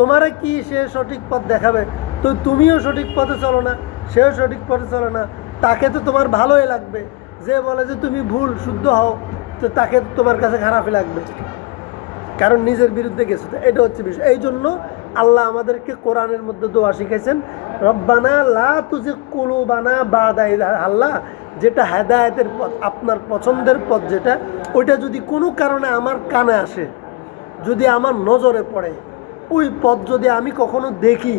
তোমারে কি সে সঠিক পথ দেখাবে? তো তুমিও সঠিক পথে চলো না, সেও সঠিক পথে চলো না, তাকে তো তোমার ভালোই লাগবে। যে বলে যে তুমি ভুল শুদ্ধ হও, তো তাকে তোমার কাছে খারাপই লাগবে, কারণ নিজের বিরুদ্ধে গেছে। তো এটা হচ্ছে বিষয়। এই জন্য আল্লাহ আমাদেরকে কোরআনের মধ্যে দোয়া শিখাইছেন, রব্বানা লা তুজিগ কুলুবানা বাদা ইয আল্লাহ, যেটা হেদায়েতের পথ, আপনার পছন্দের পথ যেটা, ওইটা যদি কোনো কারণে আমার কানে আসে, যদি আমার নজরে পড়ে, ওই পথ যদি আমি কখনো দেখি,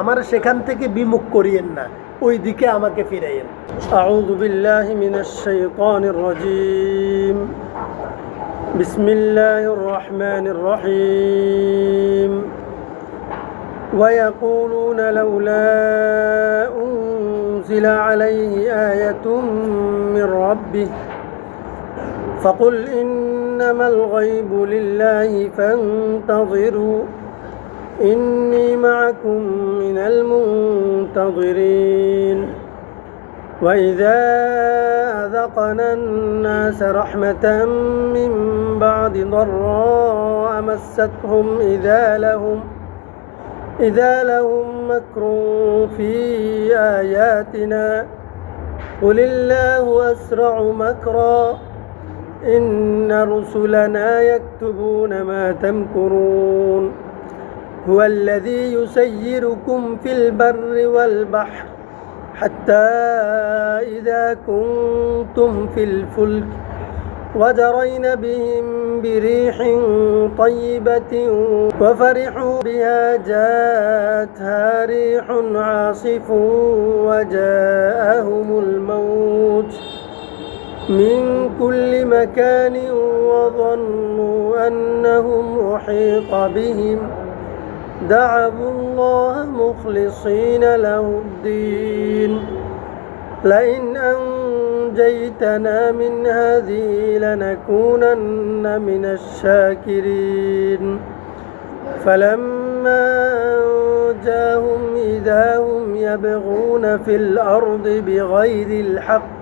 আমার সেখান থেকে বিমুখ করিয়েন না, ওই দিকে আমাকে ফিরাইয়েন। আউযু বিল্লাহি মিনাশ শাইতানির রাজীম। বিসমিল্লাহির রহমানির রহিম। ويقولون لولا أنزل عليه آية من ربه فقل إنما الغيب لله فانتظروا إني معكم من المنتظرين وإذا أذقنا الناس رحمة من بعد ضراء مستهم إذا لهم مكر في آياتنا قل الله أسرع مكرا إن رسلنا يكتبون ما تمكرون هو الذي يسيركم في البر والبحر حتى إذا كنتم في الفلك وجرين بهم بريح طيبة وفرحوا بها جاءتها ريح عاصف وجاءهم الموت من كل مكان وظنوا أنهم أحيط بهم دعوا الله مخلصين له الدين لئن أنجيتنا من هذه لنكونن من الشاكرين فلما أنجاهم إذا هم يبغون في الأرض بغير الحق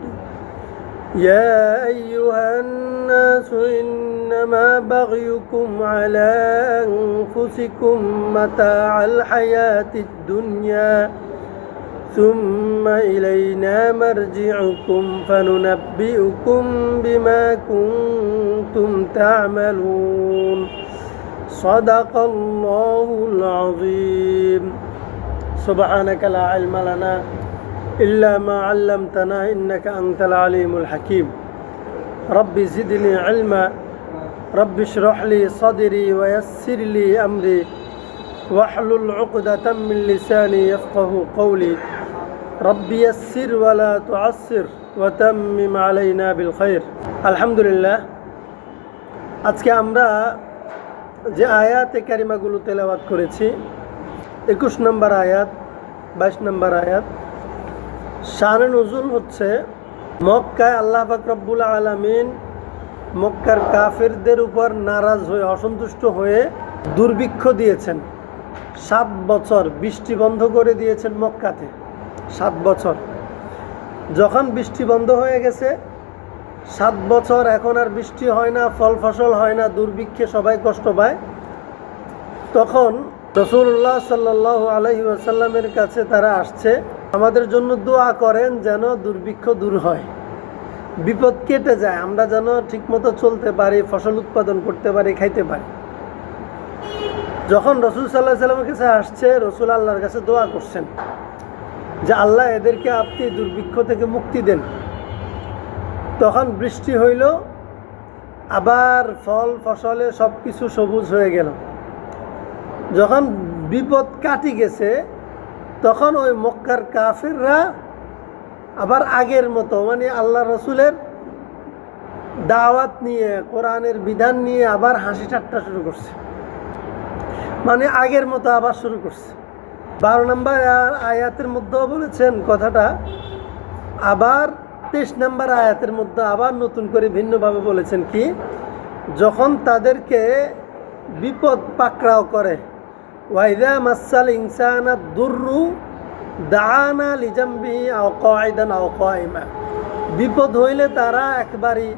يا أيها الناس إنما بغيكم على أنفسكم متاع الحياة الدنيا ثم إلينا مرجعكم فننبئكم بما كنتم تعملون صدق الله العظيم سبحانك لا علم لنا إلا ما علمتنا إنك أنت العليم الحكيم رب زدني علما رب اشرح لي صدري ويسر لي أمري واحلل عقدة من لساني يفقه قولي رب يسر ولا تعسر وتمم علينا بالخير الحمد لله আজকে আমরা যে আয়াতে কারিমাগুলো তেলাওয়াত করেছি 21 নম্বর আয়াত 22 নম্বর আয়াত শানে নুজুল হচ্ছে মক্কায় আল্লাহ পাক রব্বুল আলামিন মক্কার কাফেরদের উপর নারাজ হয়ে অসন্তুষ্ট হয়ে দুর্ভিক্ষ দিয়েছেন। 7 বছর বৃষ্টি বন্ধ করে দিয়েছেন মক্কাতে। 7 বছর যখন বৃষ্টি বন্ধ হয়ে গেছে, 7 বছর এখন আর বৃষ্টি হয় না, ফল ফসল হয় না, দুর্ভিক্ষে সবাই কষ্ট পায়। তখন রাসূলুল্লাহ সাল্লাল্লাহু আলাইহি ওয়াসাল্লামের কাছে তারা আসছে, আমাদের জন্য দোয়া করেন যেন দুর্ভিক্ষ দূর হয়, বিপদ কেটে যায়, আমরা যেন ঠিকমতো চলতে পারি, ফসল উৎপাদন করতে পারি, খাইতে পারি। যখন রসুল সাল্লাল্লাহু আলাইহি ওয়াসাল্লামের কাছে আসছে, রসুল আল্লাহর কাছে দোয়া করছেন যে আল্লাহ এদেরকে আপনি দুর্ভিক্ষ থেকে মুক্তি দেন। তখন বৃষ্টি হইল, আবার ফল ফসলে সব কিছু সবুজ হয়ে গেল। যখন বিপদ কাটি গেছে, তখন ওই মক্কার কাফেররা আবার আগের মতো, মানে আল্লাহ রসুলের দাওয়াত নিয়ে, কোরআনের বিধান নিয়ে আবার হাসি ঠাট্টা শুরু করছে, মানে আগের মতো আবার শুরু করছে। 12 নম্বর আয়াতের মধ্যেও বলেছেন কথাটা, আবার 23 নম্বর আয়াতের মধ্যে আবার নতুন করে ভিন্নভাবে বলেছেন কি, যখন তাদেরকে বিপদ পাকড়াও করে, ওয়াইদা মাসাল ইনসানা দুররু দাআনা লিজামবিহি আও কাঈদান আও কাইমা, বিপদ হইলে তারা একবারই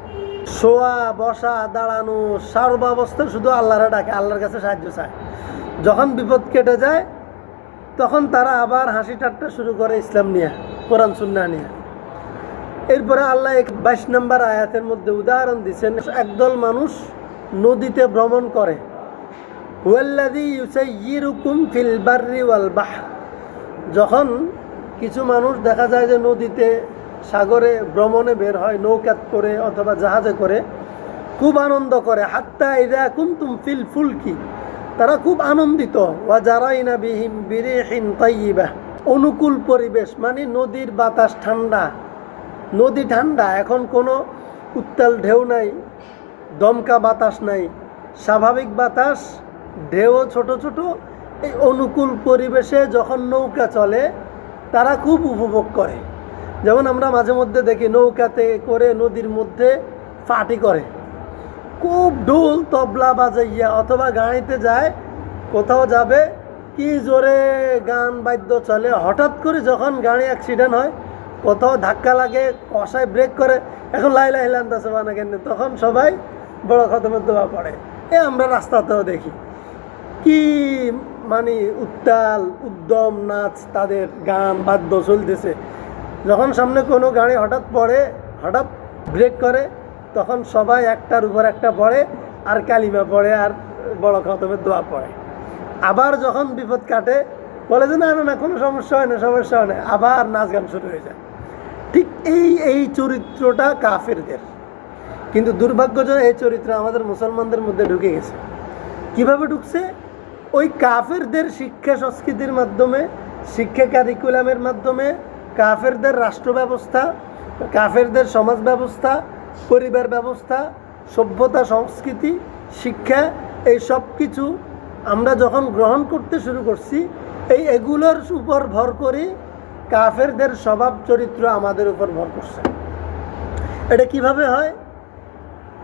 শোয়া বসা দাঁড়ানো সর্বাবস্থা শুধু আল্লাহর ডাকে, আল্লাহর কাছে সাহায্য চায়। যখন বিপদ কেটে যায় তখন তারা আবার হাসি ঠাট্টা শুরু করে ইসলাম নিয়ে, কোরআন সুন্নাহ নিয়ে। এরপরে আল্লাহ 22 নম্বর আয়াতের মধ্যে উদাহরণ দিচ্ছেন, একদল মানুষ নদীতে ভ্রমণ করে, ওয়াল্লাযী ইউসাইয়িরুকুম ফিল বাররি ওয়াল বাহর। যখন কিছু মানুষ দেখা যায় যে নদীতে, সাগরে ভ্রমণে বের হয় নৌকাত করে অথবা জাহাজে করে, খুব আনন্দ করে, হাত্তা ইযা কুনতুম ফিল ফুলকি, তারা খুব আনন্দিত, ওয়া জারাইনা বিহিম বিরিহিন তাইয়্যিবাহ, অনুকূল পরিবেশ, মানে নদীর বাতাস ঠান্ডা, নদী ঠান্ডা, এখন কোনো উত্তাল ঢেউ নাই, দমকা বাতাস নাই, স্বাভাবিক বাতাস, ঢেউ ছোট ছোট। এই অনুকূল পরিবেশে যখন নৌকা চলে তারা খুব উপভোগ করে। যেমন আমরা মাঝে মধ্যে দেখি নৌকাতে করে নদীর মধ্যে পার্টি করে, খুব ঢোল তবলা বাজাইয়া, অথবা গাড়িতে যায়, কোথাও যাবে, কি জোরে গান বাদ্য চলে, হঠাৎ করে যখন গাড়ি অ্যাক্সিডেন্ট হয়, কোথাও ধাক্কা লাগে, কষায় ব্রেক করে, এখন লা ইলাহা ইল্লাল্লাহ সুবহানাকা, তখন সবাই বড় খতমের দোয়া পড়ে। আমরা রাস্তাতেও দেখি কি মানে উত্তাল উদ্যম নাচ, তাদের গান বাদ্য চলতেছে। যখন সামনে কোনো গাড়ি হঠাৎ পড়ে, হঠাৎ ব্রেক করে, তখন সবাই একটার উপর একটা পড়ে, আর কালিমা পড়ে, আর বড় খতমের দোয়া পড়ে। আবার যখন বিপদ কাটে বলে যে না না না, কোনো সমস্যা হয় না, সমস্যা হয় না, আবার নাচ গান শুরু হয়ে যায়। ঠিক এই চরিত্রটা কাফেরদের। কিন্তু দুর্ভাগ্যজনক এই চরিত্র আমাদের মুসলমানদের মধ্যে ঢুকে গেছে। কিভাবে ঢুকছে? ওই কাফেরদের শিক্ষা সংস্কৃতির মাধ্যমে, শিক্ষা কারিকুলামের মাধ্যমে, কাফেরদের রাষ্ট্র ব্যবস্থা, কাফেরদের সমাজ ব্যবস্থা, পরিবার ব্যবস্থা, সভ্যতা, সংস্কৃতি, শিক্ষা, এই সব কিছু আমরা যখন গ্রহণ করতে শুরু করছি, এগুলোর উপর ভর করে কাফেরদের স্বভাব চরিত্র আমাদের উপর ভর করছে। এটা কিভাবে হয়?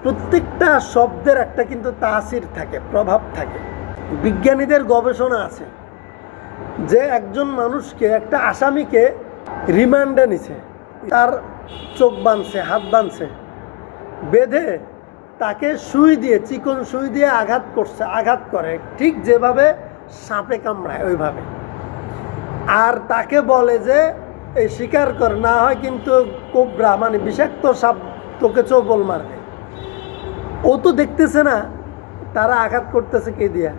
প্রত্যেকটা শব্দের একটা কিন্তু তাসির থাকে, প্রভাব থাকে। বিজ্ঞানীদের গবেষণা আছে যে একজন মানুষকে, একটা আসামিকে রিমান্ডে নিছে, তার চোখ বাঁধছে, হাত বাঁধছে, বেঁধে তাকে সুই দিয়ে, চিকন সুই দিয়ে আঘাত করে, ঠিক যেভাবে সাপে কামড়ায় ওইভাবে। আর তাকে বলে যে এই শিকার কর, না হয় কিন্তু কোবরা মানে বিষাক্ত সাপ তোকে চোবল মারবে। ও তো দেখতেছে না তারা আঘাত করতেছে কে দিয়া,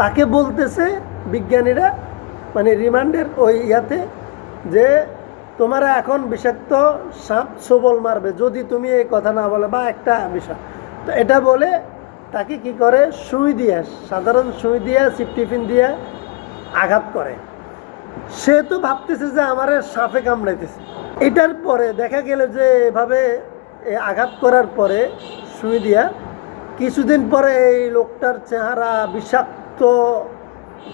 তাকে বলতেছে বিজ্ঞানীরা, মানে রিমান্ডের ওই ইয়াতে, যে তোমার এখন বিষাক্ত সাপ ছোবল মারবে যদি তুমি এই কথা না বলে, বা একটা বিষয়। তো এটা বলে তাকে কি করে, সুই দিয়ে, সাধারণ সুই দিয়ে, সিপটিফিন দিয়ে আঘাত করে। সে তো ভাবতেছে যে আমার সাপে কামড়াইতেছে। এটার পরে দেখা গেল যে এভাবে আঘাত করার পরে সুই দিয়া কিছুদিন পরে এই লোকটার চেহারা বিষাক্ত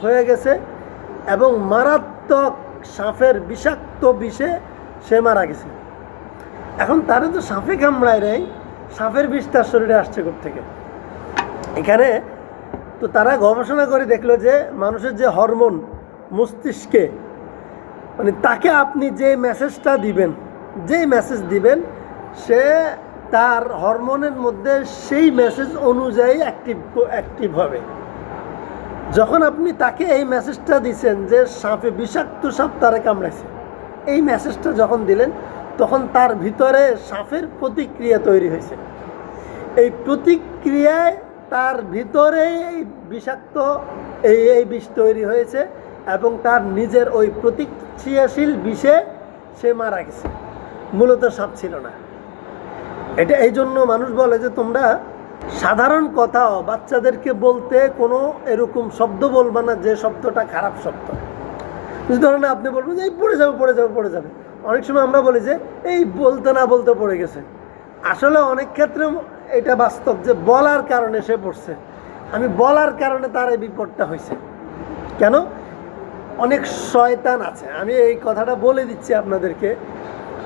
হয়ে গেছে এবং মারাত্মক সাপের বিষাক্ত বিষে সে মারা গেছে। এখন তারা তো সাপে কামড়ায় নেই, সাপের বিষ তার শরীরে আসছে কোত্থেকে? এখানে তো তারা গবেষণা করে দেখলো যে মানুষের যে হরমোন মস্তিষ্কে, মানে তাকে আপনি যে মেসেজটা দিবেন, যেই মেসেজ দিবেন, সে তার হরমোনের মধ্যে সেই মেসেজ অনুযায়ী অ্যাক্টিভ হবে। যখন আপনি তাকে এই মেসেজটা দিচ্ছেন যে সাপে, বিষাক্ত সাপ তারে কামড়াইছে, এই মেসেজটা যখন দিলেন, তখন তার ভিতরে সাপের প্রতিক্রিয়া তৈরি হয়েছে। এই প্রতিক্রিয়ায় তার ভিতরে এই বিষাক্ত এই বিষ তৈরি হয়েছে এবং তার নিজের ওই প্রতিক্রিয়াশীল বিষে সে মারা গেছে, মূলত সাপ ছিল না। এটা এই জন্য মানুষ বলে যে তোমরা সাধারণ কথাও বাচ্চাদেরকে বলতে কোনো এরকম শব্দ বলবা না যে শব্দটা খারাপ শব্দ। ধরেন আপনি বলবেন যে এই পড়ে যাবে। অনেক সময় আমরা বলি যে এই বলতে না বলতে পড়ে গেছে। আসলে অনেক ক্ষেত্রে এটা বাস্তব যে বলার কারণে সে পড়ছে, আমি বলার কারণে তার এই বিপদটা হয়েছে। কেন? অনেক শয়তান আছে। আমি এই কথাটা বলে দিচ্ছি আপনাদেরকে,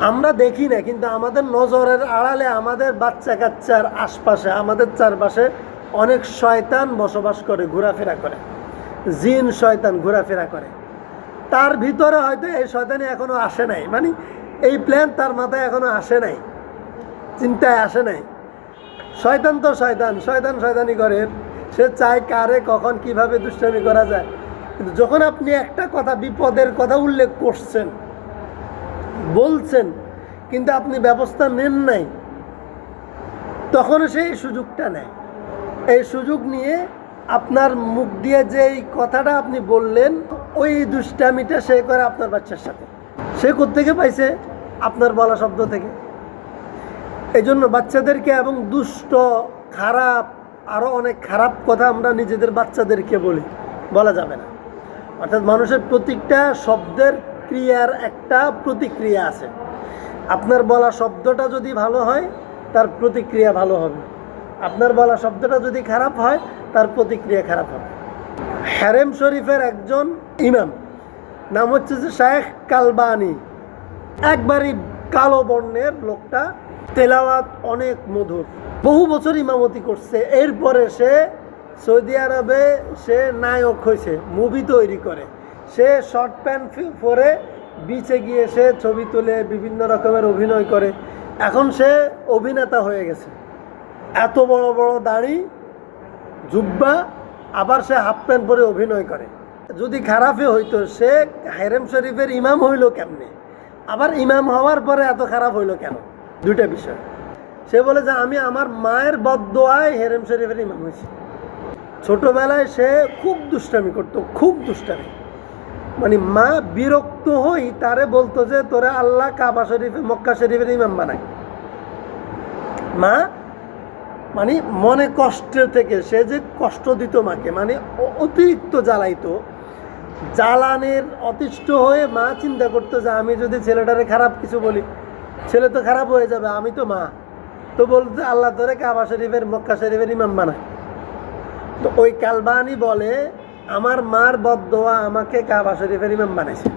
আমরা দেখি না, কিন্তু আমাদের নজরের আড়ালে, আমাদের বাচ্চা কাচ্চার আশপাশে, আমাদের চারপাশে অনেক শয়তান বসবাস করে, ঘোরাফেরা করে, জিন শয়তান ঘোরাফেরা করে। তার ভিতরে হয়তো এই শয়তানি এখনো আসে নাই, মানে এই প্ল্যান তার মাথায় এখনো আসে নাই, চিন্তায় আসে নাই। শয়তান তো শয়তানি করে, সে চায় কারে কখন কিভাবে দুষ্টামি করা যায়। কিন্তু যখন আপনি একটা কথা, বিপদের কথা উল্লেখ করছেন, বলছেন, কিন্তু আপনি ব্যবস্থা নেন নাই, তখন সে এই সুযোগটা নেয়। এই সুযোগ নিয়ে আপনার মুখ দিয়ে যে এই কথাটা আপনি বললেন, ওই দুষ্টামিটা সে করে আপনার বাচ্চার সাথে। সে কোত্থেকে পাইছে? আপনার বলা শব্দ থেকে। এই জন্য বাচ্চাদেরকে এবং দুষ্ট, খারাপ, আরও অনেক খারাপ কথা আমরা নিজেদের বাচ্চাদেরকে বলা যাবে না। অর্থাৎ মানুষের প্রত্যেকটা শব্দের ক্রিয়ার একটা প্রতিক্রিয়া আছে। আপনার বলা শব্দটা যদি ভালো হয়, তার প্রতিক্রিয়া ভালো হবে। আপনার বলা শব্দটা যদি খারাপ হয়, তার প্রতিক্রিয়া খারাপ হবে। হারেম শরীফের একজন ইমাম, নাম হচ্ছে যে শায়েখ কালবানি, একবারই কালো বর্ণের লোকটা, তেলাওয়াত অনেক মধুর, বহু বছর ইমামতি করছে। এরপরে সে সৌদি আরবে সে নায়ক হয়েছে, মুভি তৈরি করে। সে শর্ট প্যান্ট পরে বিচে গিয়ে সে ছবি তুলে বিভিন্ন রকমের অভিনয় করে। এখন সে অভিনেতা হয়ে গেছে। এত বড় বড় দাড়ি, জুব্বা, আবার সে হাফ প্যান্ট পরে অভিনয় করে। যদি খারাপে হইতো, সে হারেম শরীফের ইমাম হইল কেমনে? আবার ইমাম হওয়ার পরে এত খারাপ হইল কেন? দুইটা বিষয়। সে বলে যে আমি আমার মায়ের বদদোয়ায় হারেম শরীফের ইমাম হয়েছি। ছোটবেলায় সে খুব দুষ্টামি করতো, খুব দুষ্টামি। মানে মা বিরক্ত হই তারে বলতো যে তোরা আল্লাহ কাবা শরীফে, মক্কা শরীফের ইমাম বানায়। মা মানে মনে কষ্টের থেকে সে যে কষ্ট দিত মাকে, মানে অতিরিক্ত জ্বালাইতো। জ্বালানের অতিষ্ঠ হয়ে মা চিন্তা করতো যে আমি যদি ছেলেটারে খারাপ কিছু বলি, ছেলে তো খারাপ হয়ে যাবে, আমি তো মা। তো বলতে আল্লাহ তোরে কাবা শরীফের, মক্কা শরীফের ইমাম বানায়। তো ওই কালবানি বলে আমার মার বদদোয়া আমাকে কাবা শরীফের ইমাম বানাইছে।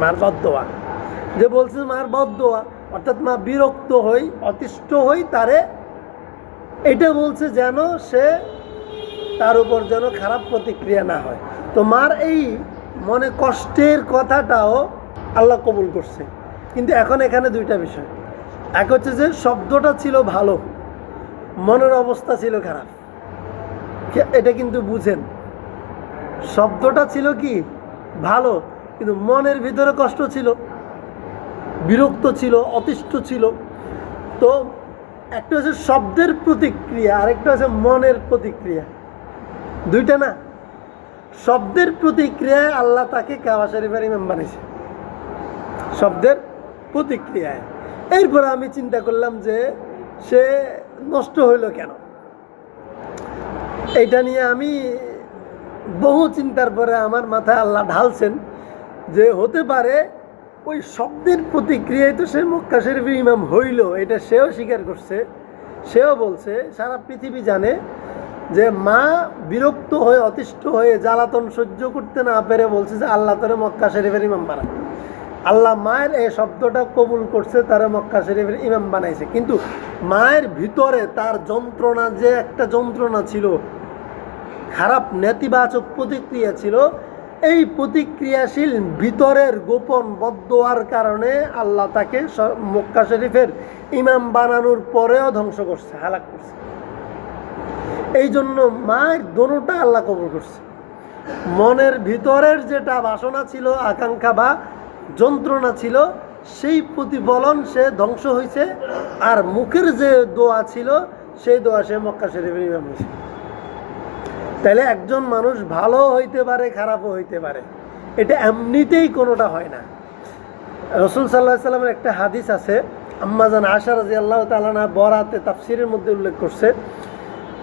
মার বদদোয়া যে বলছে, মার বদদোয়া অর্থাৎ মা বিরক্ত হই, অতিষ্ঠ হই তারে এটা বলছে যেন সে তার উপর যেন খারাপ প্রতিক্রিয়া না হয়। তো মার এই মনে কষ্টের কথাটাও আল্লাহ কবুল করছে। কিন্তু এখন এখানে দুইটা বিষয়। এক হচ্ছে যে শব্দটা ছিল ভালো, মনের অবস্থা ছিল খারাপ। এটা কিন্তু বুঝেন, শব্দটা ছিল কি ভালো, কিন্তু মনের ভিতরে কষ্ট ছিল, বিরক্ত ছিল, অতিষ্ঠ ছিল। তো একটা হচ্ছে শব্দের প্রতিক্রিয়া, আরেকটা হচ্ছে মনের প্রতিক্রিয়া, দুইটা না। শব্দের প্রতিক্রিয়ায় আল্লাহ তাকে কাবা শরীফের ইমাম বানিয়েছে, শব্দের প্রতিক্রিয়ায়। এরপরে আমি চিন্তা করলাম যে সে নষ্ট হইল কেন। এইটা নিয়ে আমি বহু চিন্তার পরে আমার মাথায় আল্লাহ ঢালছেন যে হতে পারে ওই শব্দের প্রতিক্রিয়ায় তো সে মক্কা শরীফের ইমাম হইল, এটা সেও স্বীকার করছে। সেও বলছে, সারা পৃথিবী জানে যে মা বিরক্ত হয়ে, অতিষ্ঠ হয়ে, জ্বালাতন সহ্য করতে না পেরে বলছে যে আল্লাহ তারে মক্কা শরীফের ইমাম বানায়। আল্লাহ মায়ের এই শব্দটা কবুল করছে, তারা মক্কা শরীফের ইমাম বানাইছে। কিন্তু মায়ের ভিতরে তার যন্ত্রণা, যে একটা যন্ত্রণা ছিল, খারাপ নেতিবাচক প্রতিক্রিয়া ছিল, এই প্রতিক্রিয়াশীল ভিতরের গোপন বদদোয়ার কারণে আল্লাহ তাকে মক্কা শরীফের ইমাম বানানোর পরেও ধ্বংস করছে, হালাক করছে। এই জন্য মায়ের দোনোটা আল্লাহ কবুল করছে। মনের ভিতরের যেটা বাসনা ছিল, আকাঙ্ক্ষা বা যন্ত্রণা ছিল, সেই প্রতিফলন সে ধ্বংস হয়েছে। আর মুখের যে দোয়া ছিল, সেই দোয়া সে মক্কা শরীফের ইমাম হয়েছে। তাহলে একজন মানুষ ভালো হইতে পারে, খারাপও হইতে পারে, এটা এমনিতেই কোনোটা হয় না। রাসূল সাল্লাল্লাহু আলাইহি সাল্লামের একটা হাদিস আছে, আম্মা জান আয়েশা রাদিয়াল্লাহু তাআলা আনহা বরাতে তাফসীরের মধ্যে উল্লেখ করছে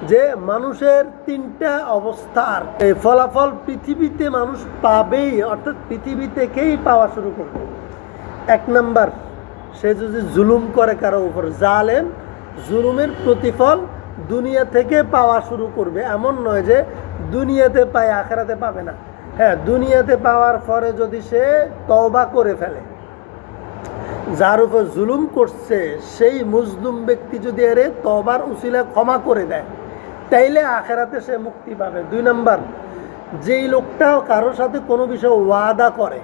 যে মানুষের তিনটা অবস্থার এই ফলাফল পৃথিবীতে মানুষ পাবেই, অর্থাৎ পৃথিবী থেকেই পাওয়া শুরু করবে। এক নাম্বার, সে যদি জুলুম করে কারো উপর, জালেম, জুলুমের প্রতিফল দুনিয়া থেকে পাওয়া শুরু করবে। এমন নয় যে দুনিয়াতে পায় আখিরাতে পাবে না। হ্যাঁ, দুনিয়াতে পাওয়ার পরে যদি সে তওবা করে ফেলে, যার উপর জুলুম করছে সেই মুজলুম ব্যক্তি যদি এর তওবার উসিলা ক্ষমা করে দেয়, তাইলে আখিরাতে সে মুক্তি পাবে। দুই নাম্বার, যেই লোকটাও কারোর সাথে কোনো বিষয়ে ওয়াদা করে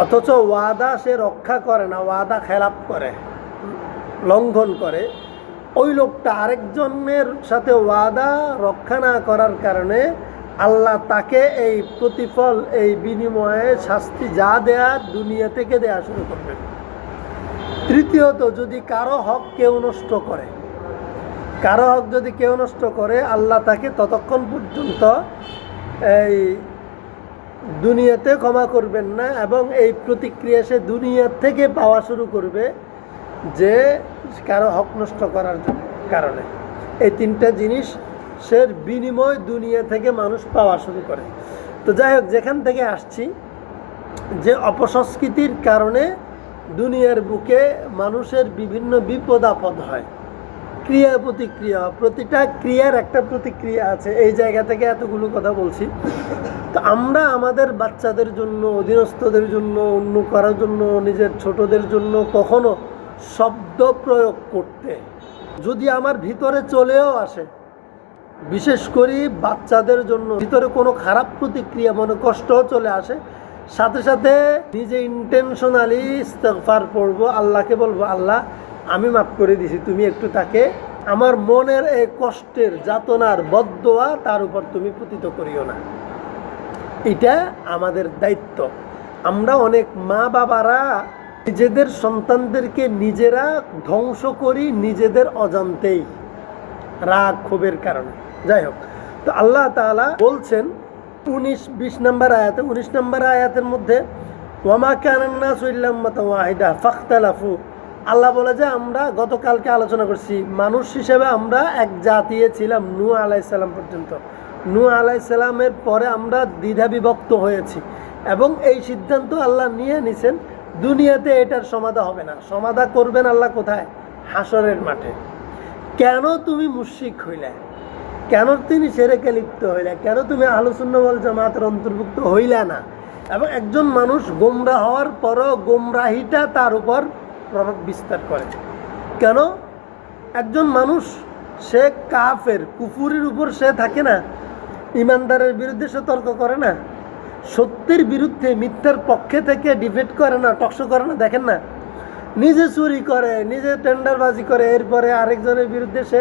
অথচ ওয়াদা সে রক্ষা করে না, ওয়াদা খেলাপ করে, লঙ্ঘন করে, ওই লোকটা আরেকজনের সাথে ওয়াদা রক্ষা না করার কারণে আল্লাহ তাকে এই প্রতিফল, এই বিনিময়ে শাস্তি যা দেয়ার দুনিয়া থেকে দেয়া শুরু করবেন। তৃতীয়ত, যদি কারো হক কেউ নষ্ট করে, কারো হক যদি কেউ নষ্ট করে, আল্লাহ তাকে ততক্ষণ পর্যন্ত এই দুনিয়াতে ক্ষমা করবেন না, এবং এই প্রতিক্রিয়া সে দুনিয়া থেকে পাওয়া শুরু করবে, যে কারো হক নষ্ট করার কারণে। এই তিনটা জিনিস সে বিনিময় দুনিয়া থেকে মানুষ পাওয়া শুরু করে। তো যাই হোক, যেখান থেকে আসছি, যে অপসংস্কৃতির কারণে দুনিয়ার বুকে মানুষের বিভিন্ন বিপদ আপদ হয়, ক্রিয়া প্রতিক্রিয়া, প্রতিটা ক্রিয়ার একটা প্রতিক্রিয়া আছে। এই জায়গা থেকে এতগুলো কথা বলছি। তো আমরা আমাদের বাচ্চাদের জন্য, অধীনস্থদের জন্য, অন্য করার জন্য, নিজের ছোটদের জন্য কখনো শব্দ প্রয়োগ করতে যদি আমার ভিতরে চলেও আসে, বিশেষ করে বাচ্চাদের জন্য ভিতরে কোনো খারাপ প্রতিক্রিয়া, মনে কষ্টও চলে আসে, সাথে সাথে নিজে ইন্টেনশনালি ইস্তিগফার পড়বো, আল্লাহকে বলবো, আল্লাহ আমি মাফ করে দিছি, তুমি একটু তাকে আমার মনের এই কষ্টের যাতনার বদদোয়া তার উপর তুমি পতিত করিও না। এটা আমাদের দায়িত্ব। আমরা অনেক মা বাবারা নিজেদের সন্তানদেরকে নিজেরা ধ্বংস করি নিজেদের অজান্তেই, রাগ ক্ষোভের কারণে। যাই হোক, তো আল্লাহ তাআলা বলছেন 19-20 নম্বর আয়াতে, 19 নম্বর আয়াতের মধ্যে ওয়ামা কানান নাসু ইল্লা উম্মাতান ওয়াহিদা ফাখতালাফু, আল্লাহ বলে যে আমরা গতকালকে আলোচনা করছি, মানুষ হিসেবে আমরা এক জাতি ছিলাম নূহ আলাইহিস সালাম পর্যন্ত। নূহ আলাইহিস সালামের পরে আমরা দ্বিধা বিভক্ত হয়েছি, এবং এই সিদ্ধান্ত আল্লাহ নিয়ে নিছেন দুনিয়াতে এটার সমাধা হবে না। সমাধা করবেন আল্লাহ কোথায়? হাসরের মাঠে। কেন তুমি মুশরিক হইলে, কেন তুমি শিরকে লিপ্ত হইলে, কেন তুমি আহলে সুন্নাহ ওয়াল জামাতের অন্তর্ভুক্ত হইলা না? এবং একজন মানুষ গোমরাহ হওয়ার পরও গোমরাহিটা তার উপর প্রভাব বিস্তার করে। কেন? একজন মানুষ সে কাফের, কুফুরের উপর সে থাকে না, ইমানদারের বিরুদ্ধে সে তর্ক করে না, সত্যের বিরুদ্ধে মিথ্যার পক্ষে থেকে ডিবেট করে না, টকশো করে না। দেখেন না, নিজে চুরি করে, নিজে টেন্ডারবাজি করে, এরপরে আরেকজনের বিরুদ্ধে সে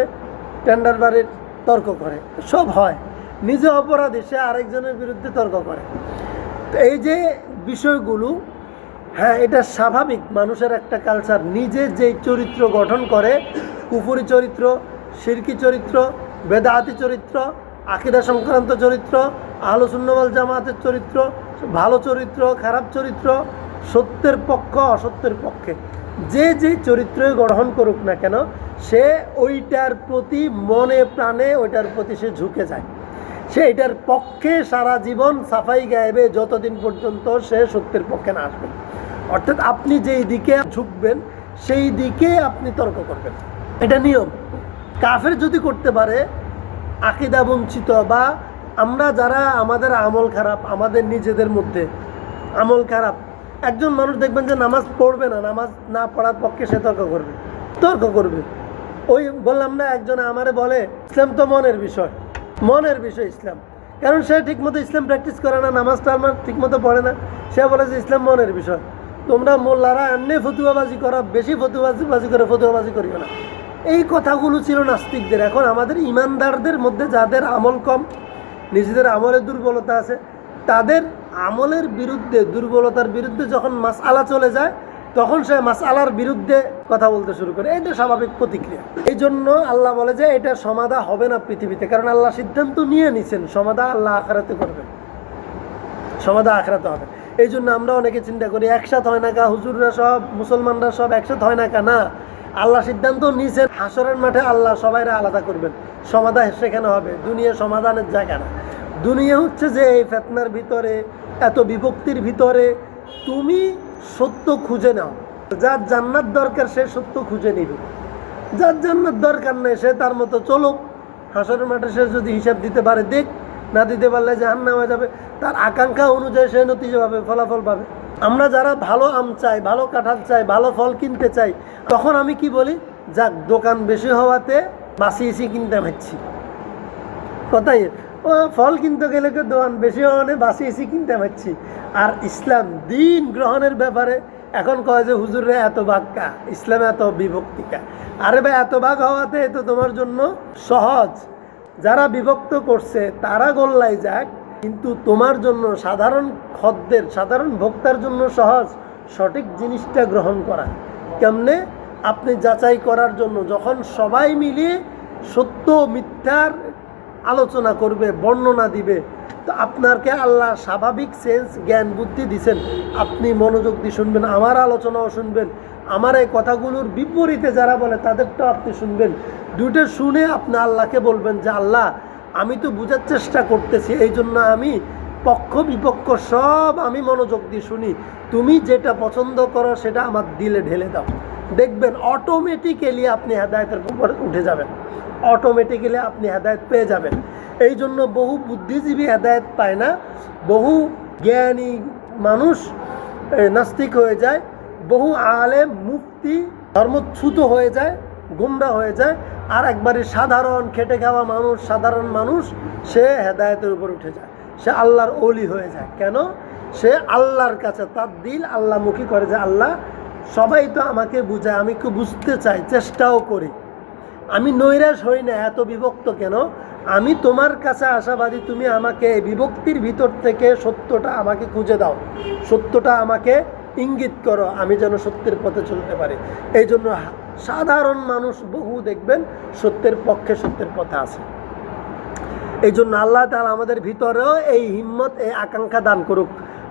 টেন্ডারবাজির তর্ক করে, সব হয়। নিজে অপরাধী, সে আরেকজনের বিরুদ্ধে তর্ক করে। তো এই যে বিষয়গুলো, হ্যাঁ, এটা স্বাভাবিক, মানুষের একটা কালচার। নিজে যেই চরিত্র গঠন করে, কুফরি চরিত্র, শিরকি চরিত্র, বেদাতি চরিত্র, আকীদা সংক্রান্ত চরিত্র, আহলে সুন্নাহ ওয়াল জামাতের চরিত্র, ভালো চরিত্র, খারাপ চরিত্র, সত্যের পক্ষ, অসত্যের পক্ষে, যে যে চরিত্রই গ্রহণ করুক না কেন, সে ওইটার প্রতি মনে প্রাণে ওইটার প্রতি সে ঝুঁকে যায়। সে এটার পক্ষে সারা জীবন সাফাই গাইবে যতদিন পর্যন্ত সে সত্যের পক্ষে না আসবে। অর্থাৎ আপনি যেই দিকে ঝুঁকবেন সেই দিকে আপনি তর্ক করবেন, এটা নিয়ম। কাফের যদি করতে পারে, আকীদা বঞ্চিত বা আমরা যারা আমাদের আমল খারাপ, আমাদের নিজেদের মধ্যে আমল খারাপ, একজন মানুষ দেখবেন যে নামাজ পড়বে না, নামাজ না পড়ার পক্ষে সে তর্ক করবে। ওই বললাম না, একজন আমারে বলে ইসলাম তো মনের বিষয়, মনের বিষয় ইসলাম, কারণ সে ঠিকমতো ইসলাম প্র্যাকটিস করে না, নামাজটা আমার ঠিকমতো পড়ে না, সে বলে যে ইসলাম মনের বিষয়। তোমরা মোল্লারা এমনি ফতুয়াবাজি করো, বেশি ফতুয়াবাজি করে ফতুয়াবাজি করিও না। এই কথাগুলো ছিল নাস্তিকদের। এখন আমাদের ইমানদারদের মধ্যে যাদের আমল কম, নিজেদের আমলের দুর্বলতা আছে, তাদের আমলের বিরুদ্ধে, দুর্বলতার বিরুদ্ধে যখন মাসআলা চলে যায়, তখন সে মাসআলার বিরুদ্ধে কথা বলতে শুরু করে। এটা স্বাভাবিক প্রতিক্রিয়া। এই জন্য আল্লাহ বলে যে এটা সমাধা হবে না পৃথিবীতে, কারণ আল্লাহ সিদ্ধান্ত নিয়ে নিছেন সমাধা আল্লাহ আখিরাতে করবেন, সমাধা আখিরাতে হবে। এই জন্য আমরা অনেকে চিন্তা করি একসাথ হয় না কা, হুজুররা সব, মুসলমানরা সব একসাথ হয় না কা। না, আল্লাহ সিদ্ধান্ত নিয়েছেন হাসরের মাঠে আল্লাহ সবাইরা আলাদা করবেন, সমাধা সেখানে হবে। দুনিয়া সমাধানের জায়গা না। দুনিয়া হচ্ছে যে এই ফিতনার ভিতরে, এত বিভক্তির ভিতরে তুমি সত্য খুঁজে নাও। যার জান্নাত দরকার সে সত্য খুঁজে নিবে, যার জান্নাত দরকার নেই সে তার মতো চলো। হাসরের মাঠে সে যদি হিসাব দিতে পারে দেখ, না দিতে পারলে জাহান্নামে যাবে। তার আকাঙ্ক্ষা অনুযায়ী সে নতিজা পাবে, ফলাফল পাবে। আমরা যারা ভালো আম চাই, ভালো কাঁঠাল চাই, ভালো ফল কিনতে চাই, তখন আমি কি বলি, যাক দোকান বেশি হওয়াতে বাসি এসি কিনতে পারছি। কথাই, ও ফল কিনতে গেলে দোকান বেশি হওয়াতে বাসি এসি কিনতে পারছি। আর ইসলাম দিন গ্রহণের ব্যাপারে এখন কয় যে হুজুরে এত ভাগকা, ইসলামে এত বিভক্তিকা। আরে ভাই, এত ভাগ হওয়াতে তো তোমার জন্য সহজ। যারা বিভক্ত করছে তারা গোল্লাই যাক, কিন্তু তোমার জন্য সাধারণ খদ্দের, সাধারণ ভোক্তার জন্য সহজ সঠিক জিনিসটা গ্রহণ করা। কেমনে? আপনি যাচাই করার জন্য যখন সবাই মিলিয়ে সত্য মিথ্যার আলোচনা করবে, বর্ণনা দিবে, তো আপনাকে আল্লাহ স্বাভাবিক সেন্স, জ্ঞান বুদ্ধি দিছেন, আপনি মনোযোগ দিয়ে শুনবেন, আমার আলোচনাও শুনবেন, আমার এই কথাগুলোর বিপরীতে যারা বলে তাদেরটাও আপনি শুনবেন। দুটো শুনে আপনি আল্লাহকে বলবেন যে আল্লাহ, আমি তো বোঝার চেষ্টা করতেছি, এই জন্য আমি পক্ষ বিপক্ষ সব আমি মনোযোগ দিয়ে শুনি, তুমি যেটা পছন্দ করো সেটা আমার দিলে ঢেলে দাও। দেখবেন অটোমেটিক্যালি আপনি হেদায়েতের উপর উঠে যাবেন, অটোমেটিক্যালি আপনি হেদায়েত পেয়ে যাবেন। এই জন্য বহু বুদ্ধিজীবী হেদায়েত পায় না, বহু জ্ঞানী মানুষ নাস্তিক হয়ে যায়, বহু আলেম মুফতি ধর্মচ্যুত হয়ে যায়, গুমরা হয়ে যায়, আর একবারে সাধারণ খেটে খাওয়া মানুষ, সাধারণ মানুষ সে হেদায়েতের উপর উঠে যায়, সে আল্লাহর ওলি হয়ে যায়। কেন? সে আল্লাহর কাছে তার দিল আল্লাহমুখী করে যে আল্লাহ, সবাই তো আমাকে বুঝায়, আমি একটু বুঝতে চাই, চেষ্টাও করি, আমি নৈরাশ হই না, এত বিভক্ত কেন? আমি তোমার কাছে আশাবাদী, তুমি আমাকে বিভক্তির ভিতর থেকে সত্যটা আমাকে খুঁজে দাও, সত্যটা আমাকে ইঙ্গিত করো, আমি যেন সত্যের পথে চলতে পারি। এই জন্য সাধারণ মানুষ বহু দেখবেন সত্যের পক্ষে, সত্যের পথে আছে। এই জন্য আল্লাহ তাআলা আমাদের ভিতরেও এই হিম্মত, এই আকাঙ্ক্ষা দান করুক।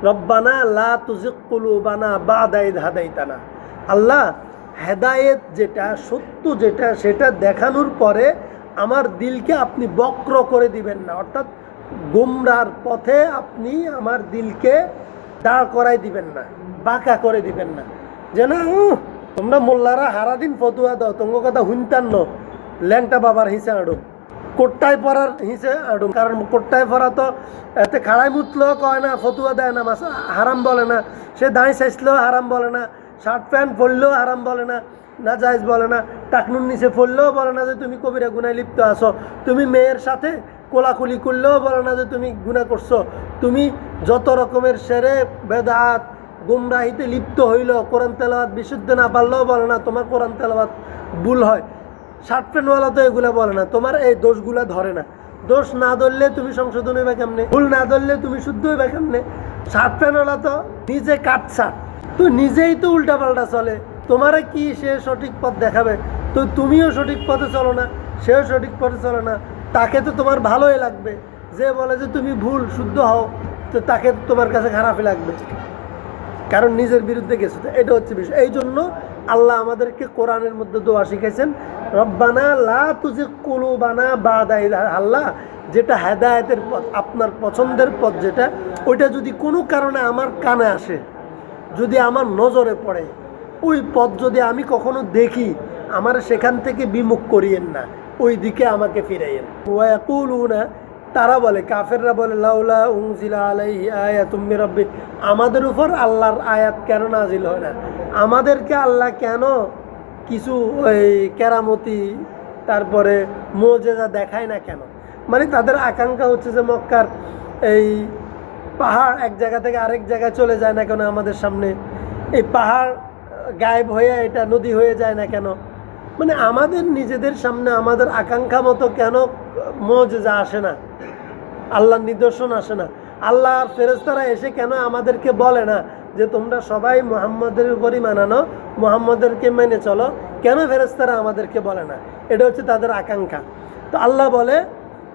রব্বানা লা তুজিগ কুলুবানা বাদা ইদ হাদাইতানা। আল্লাহ, হেদায়েত যেটা, সত্য যেটা, সেটা দেখানোর পরে আমার দিলকে আপনি বক্র করে দিবেন না, অর্থাৎ গোমরার পথে আপনি আমার দিলকে দাঁড় করাই দিবেন না, বাঁকা করে দিবেন না। যে না, তোমরা মোল্লারা হারাদিন ফতুয়া দাও, তোমার কথা হুনতান ন, ল্যাংটা বাবার হিসে আডুম, কোট্টায় পরার হিসে আডুম। কারণ কোট্টায় পরা তো এতে খাড়াই মুতলেও কয় না, ফতুয়া দেয় না, মাস হারাম বলে না, সে দাঁড়ি চাইছলেও হারাম বলে না, শার্ট প্যান্ট পরলেও হারাম বলে না, না জায়েজ বলে না, টাকনুর নিচে পড়লেও বলে না যে তুমি কবিরা গুনায় লিপ্ত আছো, তুমি মেয়ের সাথে কোলাকুলি করলেও বলে না যে তুমি গুনাহ করছো, তুমি যত রকমের সেরে বেদাত গুমরাহিতে লিপ্ত হইল, কোরআন তেলাওয়াত বিশুদ্ধ না পারলেও বলে না তোমার কোরআন তেলাওয়াত ভুল হয়। শার্ট প্যান্টওয়ালা তো এগুলা বলে না, তোমার এই দোষগুলা ধরে না। দোষ না ধরলে তুমি সংশোধন হইবা কেমনে? ভুল না ধরলে তুমি শুদ্ধ হইবা কেমনে? শার্ট প্যান্টওয়ালা তো নিজে কাটছা, তো নিজেই তো উল্টাপাল্টা চলে, তোমারে কি সে সঠিক পথ দেখাবে? তো তুমিও সঠিক পথে চলো না, সেও সঠিক পথে চলে না, তাকে তো তোমার ভালোই লাগবে। যে বলে যে তুমি ভুল, শুদ্ধ হও, তো তাকে তোমার কাছে খারাপই লাগবে, কারণ নিজের বিরুদ্ধে গেছে। তো এটা হচ্ছে বিষয়। এই জন্য আল্লাহ আমাদেরকে কোরআনের মধ্যে দোয়া শিখাইছেন, রব্বানা লা তুজিগ কুলুবানা বাদা ইদ। আল্লাহ, যেটা হেদায়েতের পথ, আপনার পছন্দের পথ যেটা, ওইটা যদি কোনো কারণে আমার কানে আসে, যদি আমার নজরে পড়ে, ওই পথ যদি আমি কখনো দেখি, আমার সেখান থেকে বিমুখ করিয়েন না, ওই দিকে আমাকে ফিরাইয়েন। ওয়ায়াকুলুনা, তারা বলে, কাফেররা বলে, লাউলা উনজিলা আলাইহি আয়াতুম মির রাব্বি, আমাদের উপর আল্লাহর আয়াত কেন নাজিল হয় না? আমাদেরকে আল্লাহ কেন কিছু ওই কেরামতি, তারপরে মুজিজা দেখায় না কেন? মানে তাদের আকাঙ্ক্ষা হচ্ছে যে মক্কার এই পাহাড় এক জায়গা থেকে আরেক জায়গায় চলে যায় না কেন আমাদের সামনে? এই পাহাড় গায়েব হয়ে এটা নদী হয়ে যায় না কেন? মানে আমাদের নিজেদের সামনে আমাদের আকাঙ্ক্ষা মতো কেন মুজিজা আসে না, আল্লাহর নিদর্শন আসে না? আল্লাহর ফেরেশতারা এসে কেন আমাদেরকে বলে না যে তোমরা সবাই মুহাম্মদের উপরই মানানো, মুহাম্মদেরকে মেনে চলো? কেন ফেরেশতারা আমাদেরকে বলে না? এটা হচ্ছে তাদের আকাঙ্ক্ষা। তো আল্লাহ বলে,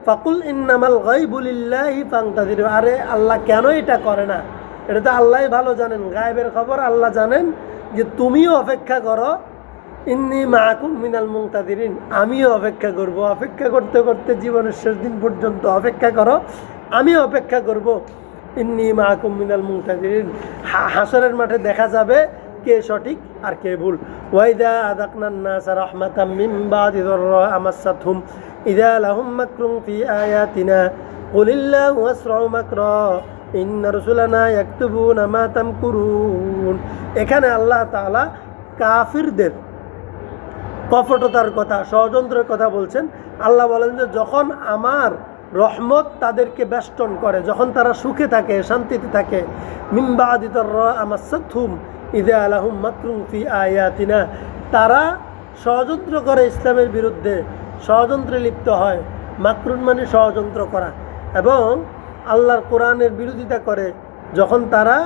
ফাকুল ইন্নামাল গায়বু লিল্লাহি ফান্তাযিরু। আরে আল্লাহ কেন এটা করে না? এটা তো আল্লাহই ভালো জানেন, গায়েবের খবর আল্লাহ জানেন, যে তুমিও অপেক্ষা করো, ইন্নী মাআকুম মিনাল মুনতাযিরিন, আমিও অপেক্ষা করব, অপেক্ষা করতে করতে জীবনের শেষ দিন পর্যন্ত অপেক্ষা করো, আমিও অপেক্ষা করব। ইন্নী মাআকুম মিনাল মুনতাযিরিন, হাসরের মাঠে দেখা যাবে কে সঠিক আর কে ভুল। ওয়াইদা আযাকনান নাসা রাহমাতাম মিন বাদি যাররা আমাসসাতহুম ইযা লাহুম মাকরুন ফি আয়াতিনা কুলিল্লাহু আসরাউ মাকরা ইন্না রাসূলানা ইয়াকতুবুনা মা তামকুরুন। এখানে আল্লাহ তাআলা কাফিরদের কপটতার কথা, ষড়যন্ত্রের কথা বলছেন। আল্লাহ বলেন যে যখন আমার রহমত তাদেরকে বেষ্টন করে, যখন তারা সুখে থাকে, শান্তিতে থাকে, মিন বাদি যাররা আমাসসাতহুম, ইযা লাহুম মাকরুন ফি আয়াতিনা, তারা ষড়যন্ত্র করে ইসলামের বিরুদ্ধে, ষড়যন্ত্রে লিপ্ত হয়। মাকরুন মানে ষড়যন্ত্র করা, এবং আল্লাহর কোরআনের বিরোধিতা করে যখন তারা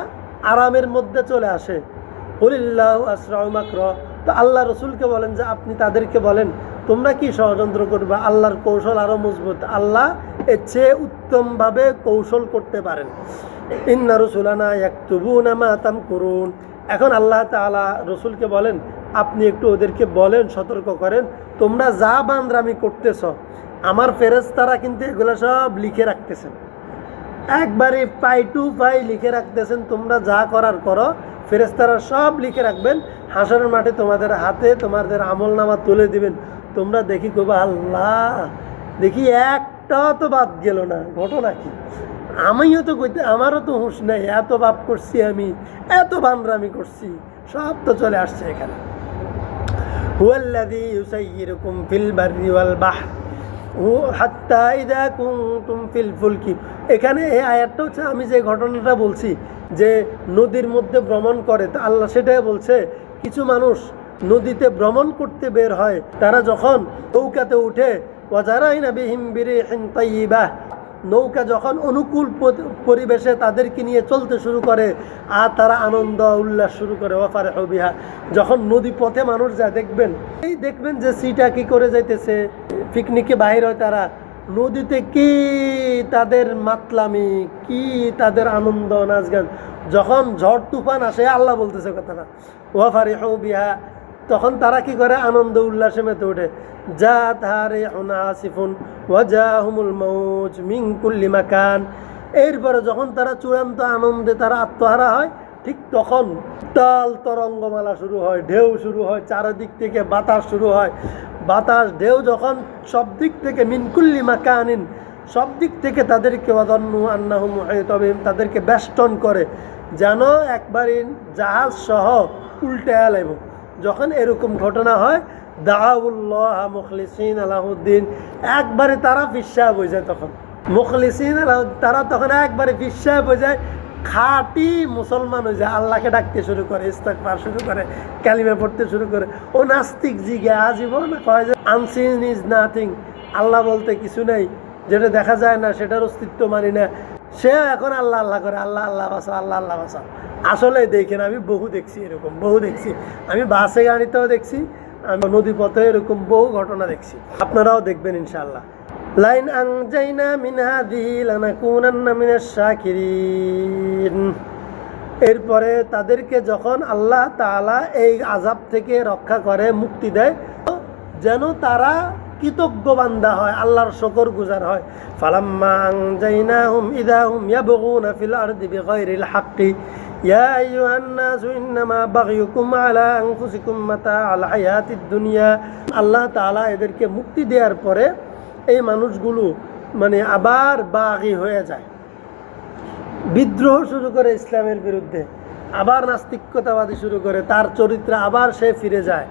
আরামের মধ্যে চলে আসে। কুলিল্লাহু আসরাউ মাকর, তো আল্লাহ রসুলকে বলেন যে আপনি তাদেরকে বলেন তোমরা কি ষড়যন্ত্র করবা, আল্লাহর কৌশল আরও মজবুত, আল্লাহ এর চেয়ে উত্তমভাবে কৌশল করতে পারেন। ইন্না রসুলানা ইয়াকতুবুনা মা তামকুরুন, এখন আল্লাহ তাআলা রসুলকে বলেন আপনি একটু ওদেরকে বলেন, সতর্ক করেন, তোমরা যা বান্দরামি করতেছ আমার ফেরেশতারা কিন্তু এগুলো সব লিখে রাখতেছেন, একবারে পাই টু পাই লিখে রাখতেছেন, তোমরা যা করার করো, ফেরেশতারা সব লিখে রাখবেন, হাসরের মাঠে তোমাদের হাতে তোমাদের আমল নামা তুলে দিবেন। তোমরা দেখি কইবা আল্লাহ, দেখি একটাও তো বাদ গেল না, ঘটনা কি? আমিও তো কইতে, আমারও তো হুঁশ নাই, এত পাপ করছি আমি, এত বান্দরামি করছি, সব তো চলে আসছে এখানে। হুয়াল্লাযী ইউসাইয়িরুকুম ফিল বাররি ওয়াল বাহর হাত্তা ইযা কুনতুম ফিল ফুলকি, এখানে এই আয়াতটা হচ্ছে আমি যে ঘটনাটা বলছি যে নদীর মধ্যে ভ্রমণ করে, তো আল্লাহ সেটাই বলছে কিছু মানুষ নদীতে ভ্রমণ করতে বের হয়, তারা যখন নৌকাতে উঠে ওয়াজারাইনা বিহিম বিরিহিন তাইয়্যিবাহ, নৌকা যখন অনুকূল পরিবেশে তাদেরকে নিয়ে চলতে শুরু করে আর তারা আনন্দ উল্লাস শুরু করে, ওয়াফারিহু বিহা, যখন নদী পথে মানুষ যায় দেখবেন যে সিটা কি করে যাইতেছে, পিকনিকে বাইর হয় তারা, নদীতে কি তাদের মাতলামি, কি তাদের আনন্দ নাচ গান, যখন ঝড় তুফান আসে আল্লাহ বলতেছে কথাটা ওয়াফারিহু বিহা, তখন তারা কি করে আনন্দ উল্লাসে মেতে ওঠে। জাত হারে আসিফুন ওয়াজাহুমুল মাউজ মিন কুল্লি মাকান, এরপরে যখন তারা চূড়ান্ত আনন্দে তারা আত্মহারা হয়, ঠিক তখন তাল তরঙ্গমালা শুরু হয়, ঢেউ শুরু হয়, চারিদিক থেকে বাতাস শুরু হয়, বাতাস ঢেউ যখন সব দিক থেকে মিন কুল্লি মাকানিন, সব দিক থেকে তাদেরকে ওয়াযান্নু আন্নাহুম মুহীতুন বিহিম, তাদেরকে বেষ্টন করে, যেন একবারই জাহাজ সহ উল্টে আলাইব। যখন এরকম ঘটনা হয় দাউল্লাহ মুখলিসিন আলাহুদ্দিন, একবারে তারা ফিসা হয়ে যায়, তখন মুখলিসিন আলাহ, তারা তখন একবারে ফিসা হয়ে যায়, খাঁটি মুসলমান হয়ে যায়, আল্লাহকে ডাকতে শুরু করে, ইস্তিগফার শুরু করে, কালিমা পড়তে শুরু করে। ও নাস্তিক জিগে আজীবন কয় যে আনসিন ইজ নাথিং, আল্লাহ বলতে কিছু নেই, যেটা দেখা যায় না সেটার অস্তিত্ব মানি না, সে এখন আল্লাহ আল্লাহ করে, আল্লাহ আল্লাহ বাসা, আল্লাহ আল্লাহ বাসা। আসলে দেখেন আমি বহু দেখছি, এরকম বহু দেখছি, আমি বাসে গাড়িতেও দেখছি, আমি নদী পথে এরকম বহু ঘটনা দেখছি, আপনারাও দেখবেন ইনশাআল্লাহ। লাইন আনজাইনা মিন হাযিহি লানাকুনান্না মিনাশ শাকিরিন, এরপরে তাদেরকে যখন আল্লাহ তাআলা এই আযাব থেকে রক্ষা করে, মুক্তি দেয়, যেন তারা কৃতজ্ঞ বান্দা হয়, আল্লাহর শুকর গুজার হয়। ফালাম্মা আনজাইনাহুম ইযা হুম ইয়াবগুনা ফিল আরদি বিগাইরিল হাক্কি ইয়া আইয়ুহান নাসু ইন্নামা বাগয়ুকুম আলা আনফুসিকুম মাতাআল হায়াতিদ দুনিয়া, আল্লাহ তাআলা এদেরকে মুক্তি দেওয়ার পরে এই মানুষগুলো মানে আবার বাগী হয়ে যায়, বিদ্রোহ শুরু করে ইসলামের বিরুদ্ধে, আবার নাস্তিকতাবাদী শুরু করে, তার চরিত্র আবার সে ফিরে যায়,